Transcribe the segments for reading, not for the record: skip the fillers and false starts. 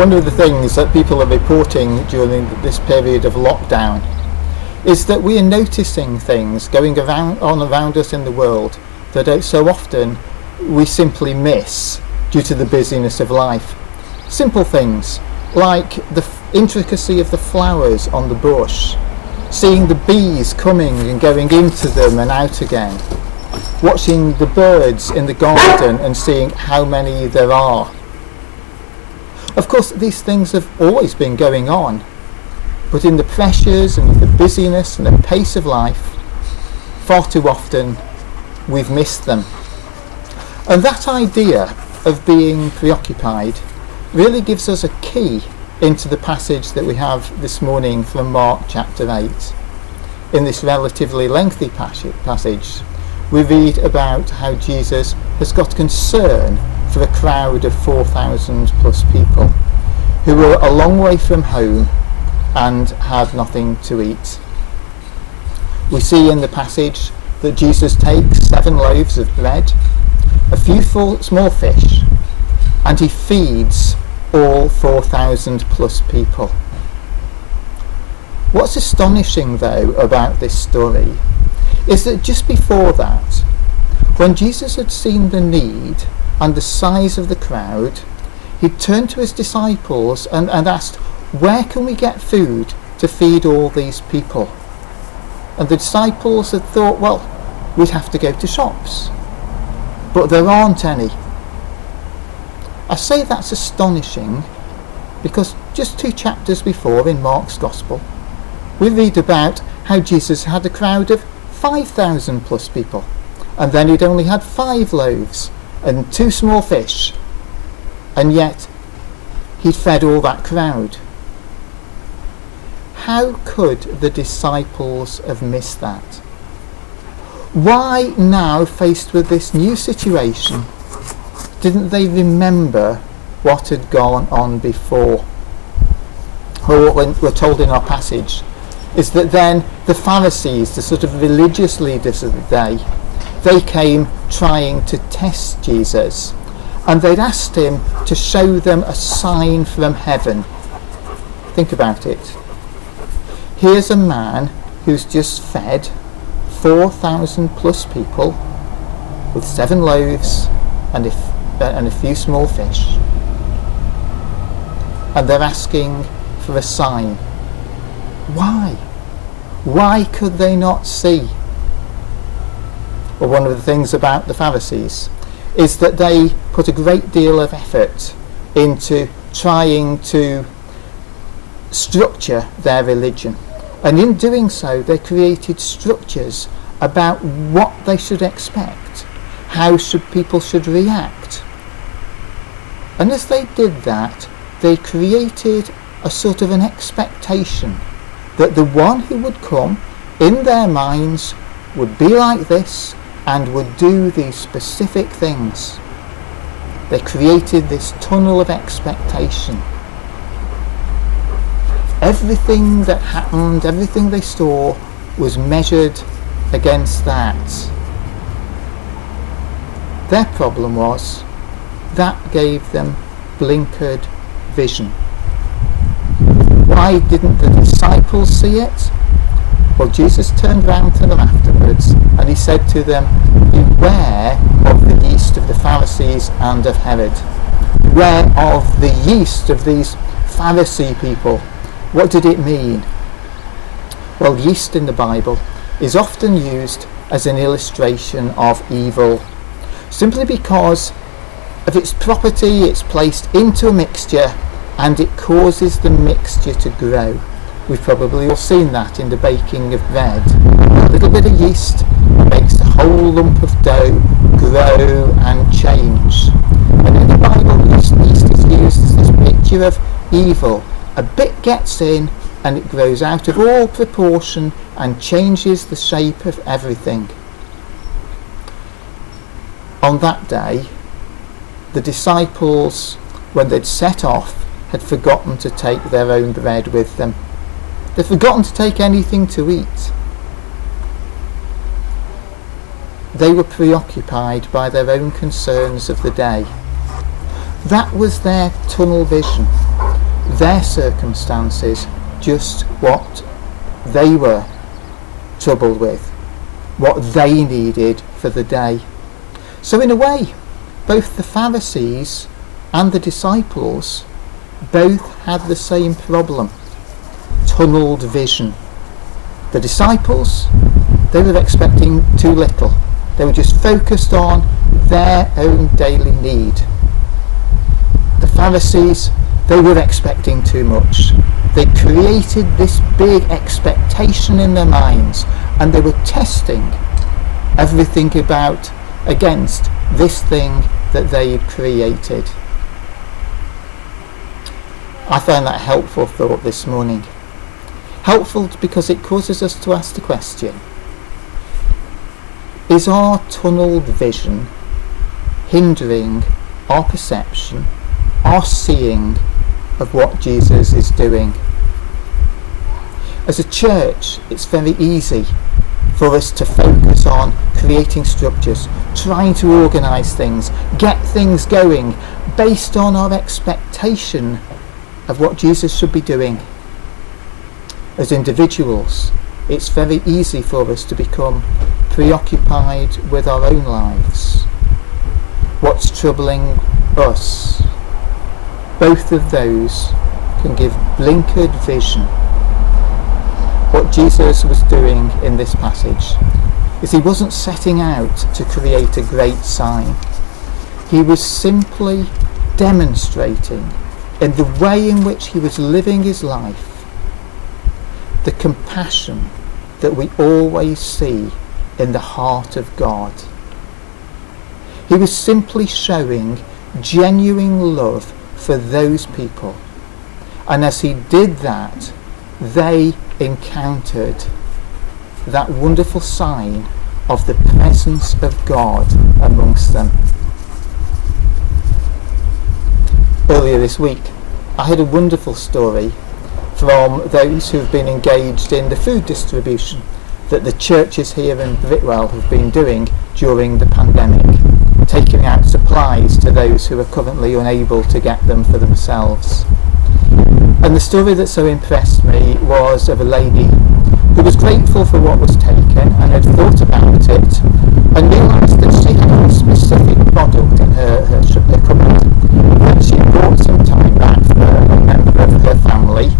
One of the things that people are reporting during this period of lockdown is that we are noticing things going around us in the world that so often we simply miss due to the busyness of life. Simple things like the intricacy of the flowers on the bush, seeing the bees coming and going into them and out again, watching the birds in the garden and seeing how many there are. Of course, these things have always been going on, but in the pressures and the busyness and the pace of life, far too often we've missed them. And that idea of being preoccupied really gives us a key into the passage that we have this morning from Mark chapter 8. In this relatively lengthy passage, we read about how Jesus has got concern for a crowd of 4,000 plus people who were a long way from home and had nothing to eat. We see in the passage that Jesus takes 7 loaves of bread, a few small fish, and he feeds all 4,000 plus people. What's astonishing though about this story is that just before that, when Jesus had seen the need and the size of the crowd, he turned to his disciples and asked, where can we get food to feed all these people? And the disciples had thought, well, we'd have to go to shops, but there aren't any. I say that's astonishing because just 2 chapters before in Mark's Gospel, we read about how Jesus had a crowd of 5,000 plus people, and then he'd only had 5 loaves and 2 small fish, and yet he'd fed all that crowd. How could the disciples have missed that? Why now, faced with this new situation, didn't they remember what had gone on before? Well, what we're told in our passage is that then the Pharisees, the sort of religious leaders of the day, they came trying to test Jesus, and they'd asked him to show them a sign from heaven. Think about it. Here's a man who's just fed 4,000 plus people with 7 loaves and a few small fish, and they're asking for a sign. Why? Why could they not see? Well, one of the things about the Pharisees is that they put a great deal of effort into trying to structure their religion, and in doing so they created structures about what they should expect, how people should react. And as they did that, they created a sort of an expectation that the one who would come in their minds would be like this and would do these specific things. They created this tunnel of expectation. Everything that happened, everything they saw, was measured against that. Their problem was that gave them blinkered vision. Why didn't the disciples see it? Well, Jesus turned round to them afterwards and he said to them, beware of the yeast of the Pharisees and of Herod. Beware of the yeast of these Pharisee people. What did it mean? Well, yeast in the Bible is often used as an illustration of evil, simply because of its property. It's placed into a mixture and it causes the mixture to grow. We've probably all seen that in the baking of bread. A little bit of yeast makes the whole lump of dough grow and change. And in the Bible, yeast is used as this picture of evil. A bit gets in and it grows out of all proportion and changes the shape of everything. On that day, the disciples, when they'd set off, had forgotten to take their own bread with them. They'd forgotten to take anything to eat. They were preoccupied by their own concerns of the day. That was their tunnel vision. their circumstances just what they were troubled with, what they needed for the day. So in a way, both the Pharisees and the disciples both had the same problem: tunnelled vision. The disciples, they were expecting too little. They were just focused on their own daily need. The Pharisees, they were expecting too much. They created this big expectation in their minds, and they were testing everything against this thing that they had created. I find that a helpful thought this morning. Helpful because it causes us to ask the question: is our tunnelled vision hindering our perception, our seeing of what Jesus is doing? As a church, it's very easy for us to focus on creating structures, trying to organise things, get things going based on our expectation of what Jesus should be doing. As individuals, it's very easy for us to become preoccupied with our own lives, what's troubling us. Both of those can give blinkered vision. What Jesus was doing in this passage is he wasn't setting out to create a great sign. He was simply demonstrating, in the way in which he was living his life, the compassion that we always see in the heart of God. He was simply showing genuine love for those people, and as he did that, they encountered that wonderful sign of the presence of God amongst them. Earlier this week, I heard a wonderful story from those who've been engaged in the food distribution that the churches here in Britwell have been doing during the pandemic, taking out supplies to those who are currently unable to get them for themselves. And the story that so impressed me was of a lady who was grateful for what was taken and had thought about it and realised that she had a specific product in her cupboard that she bought some time back for a member of her family,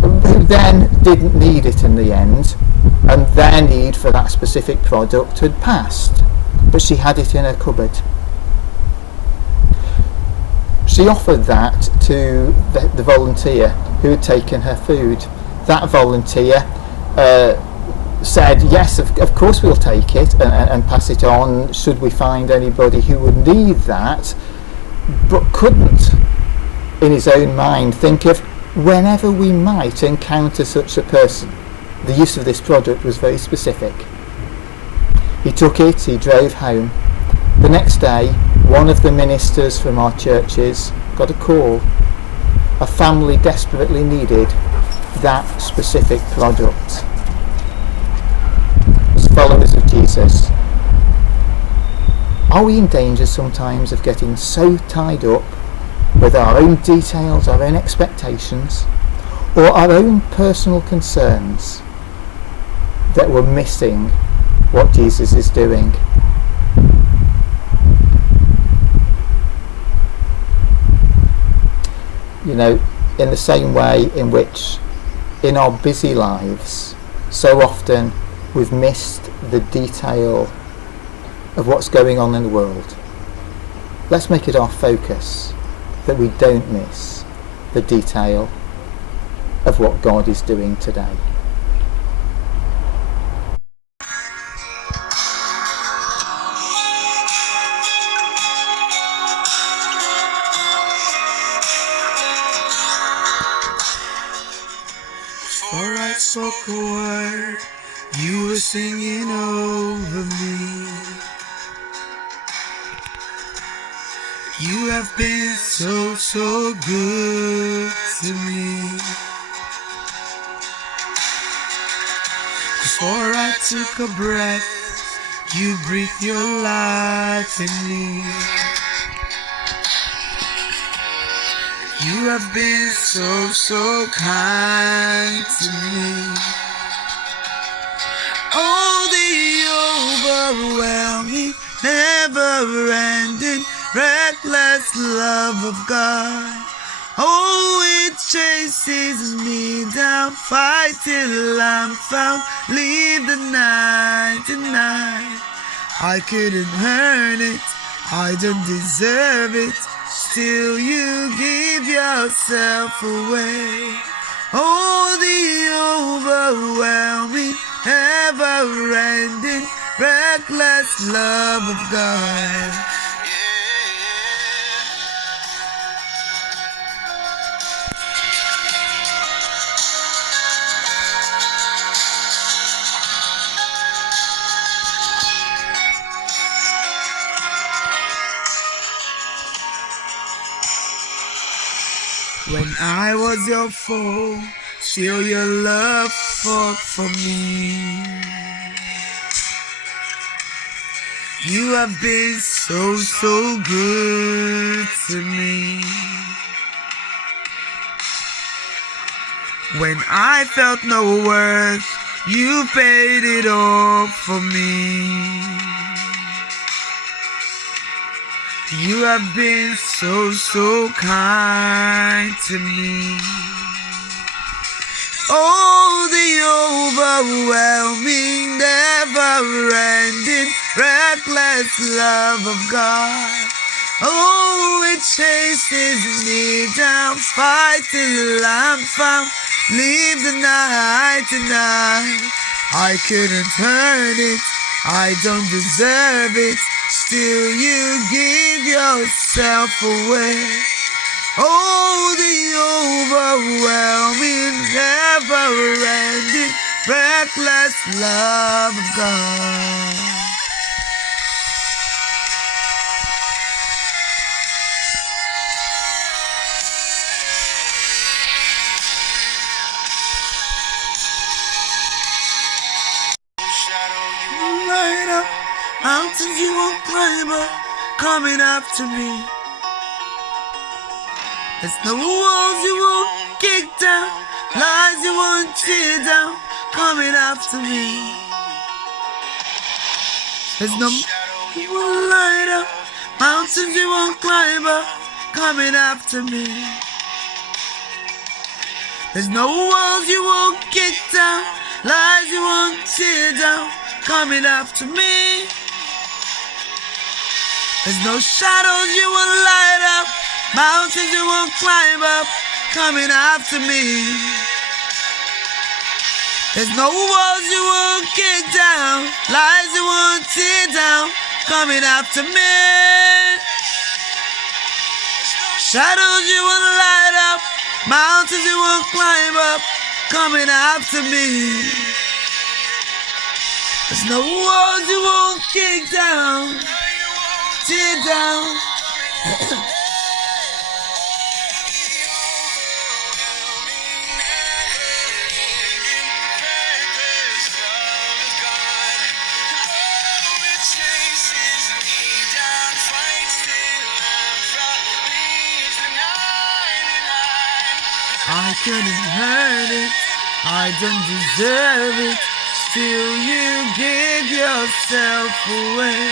who then didn't need it in the end, and their need for that specific product had passed, but she had it in her cupboard. She offered that to the volunteer who had taken her food. That volunteer said, yes, of course we'll take it and pass it on should we find anybody who would need that, but couldn't, in his own mind, think of whenever we might encounter such a person. The use of this product was very specific. He took it, he drove home. The next day, one of the ministers from our churches got a call. A family desperately needed that specific product. As followers of Jesus, are we in danger sometimes of getting so tied up with our own details, our own expectations, or our own personal concerns that we're missing what Jesus is doing? You know, in the same way in which in our busy lives so often we've missed the detail of what's going on in the world, let's make it our focus that we don't miss the detail of what God is doing today. Before I spoke a word, you were singing over me. You have been so, so good to me. Before I took a breath, you breathed your life in me. You have been so, so kind to me. Oh, the overwhelming, never-ending, reckless love of God. Oh, it chases me down, fight till I'm found, leave the 99. I couldn't earn it, I don't deserve it, still you give yourself away. Oh, the overwhelming, never-ending, reckless love of God. When I was your foe, still your love fought for me. You have been so, so good to me. When I felt no worth, you paid it all for me. You have been so, so kind to me. Oh, the overwhelming, never-ending, reckless love of God. Oh, it chases me down, fight till I'm found, leave the 99. I couldn't earn it, I don't deserve it, still you give yourself away. Oh, the overwhelming, never-ending, reckless love of God. Light up, mountains you won't climb up, coming after me. There's no walls you won't kick down, lies you won't tear down, coming after me. There's no you won't light up, mountains you won't climb up, coming after me. There's no walls you won't kick down, lies you won't tear down, coming after me. There's no shadows you won't light up, mountains you won't climb up, coming after me. There's no walls you won't kick down, lies you won't tear down, coming after me. Shadows you won't light up, mountains you won't climb up, coming after me. There's no walls you won't kick down, tear down. I couldn't hurt it, I don't deserve it, still you give yourself away.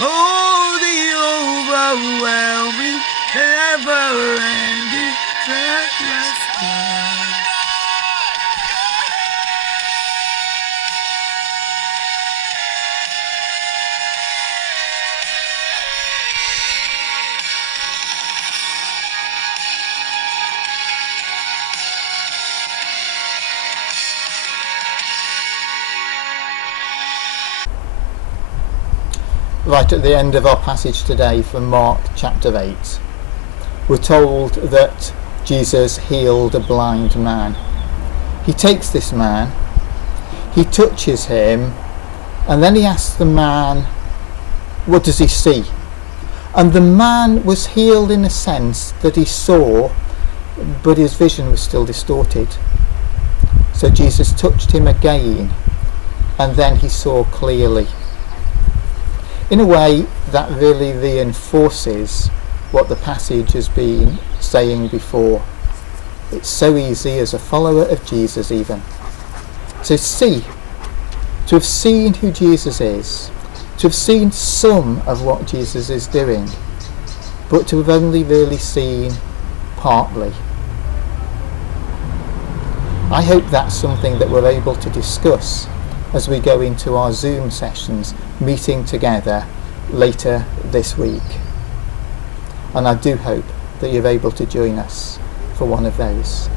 Oh, the overwhelming, never-ending, reckless love. Right at the end of our passage today from Mark chapter 8, we're told that Jesus healed a blind man. He takes this man, he touches him, and then he asks the man, what does he see? And the man was healed in a sense that he saw, but his vision was still distorted. So Jesus touched him again, and then he saw clearly. In a way, that really reinforces what the passage has been saying before. It's so easy as a follower of Jesus even to have seen who Jesus is, to have seen some of what Jesus is doing, but to have only really seen partly. I hope that's something that we're able to discuss as we go into our Zoom sessions, meeting together later this week. And I do hope that you're able to join us for one of those.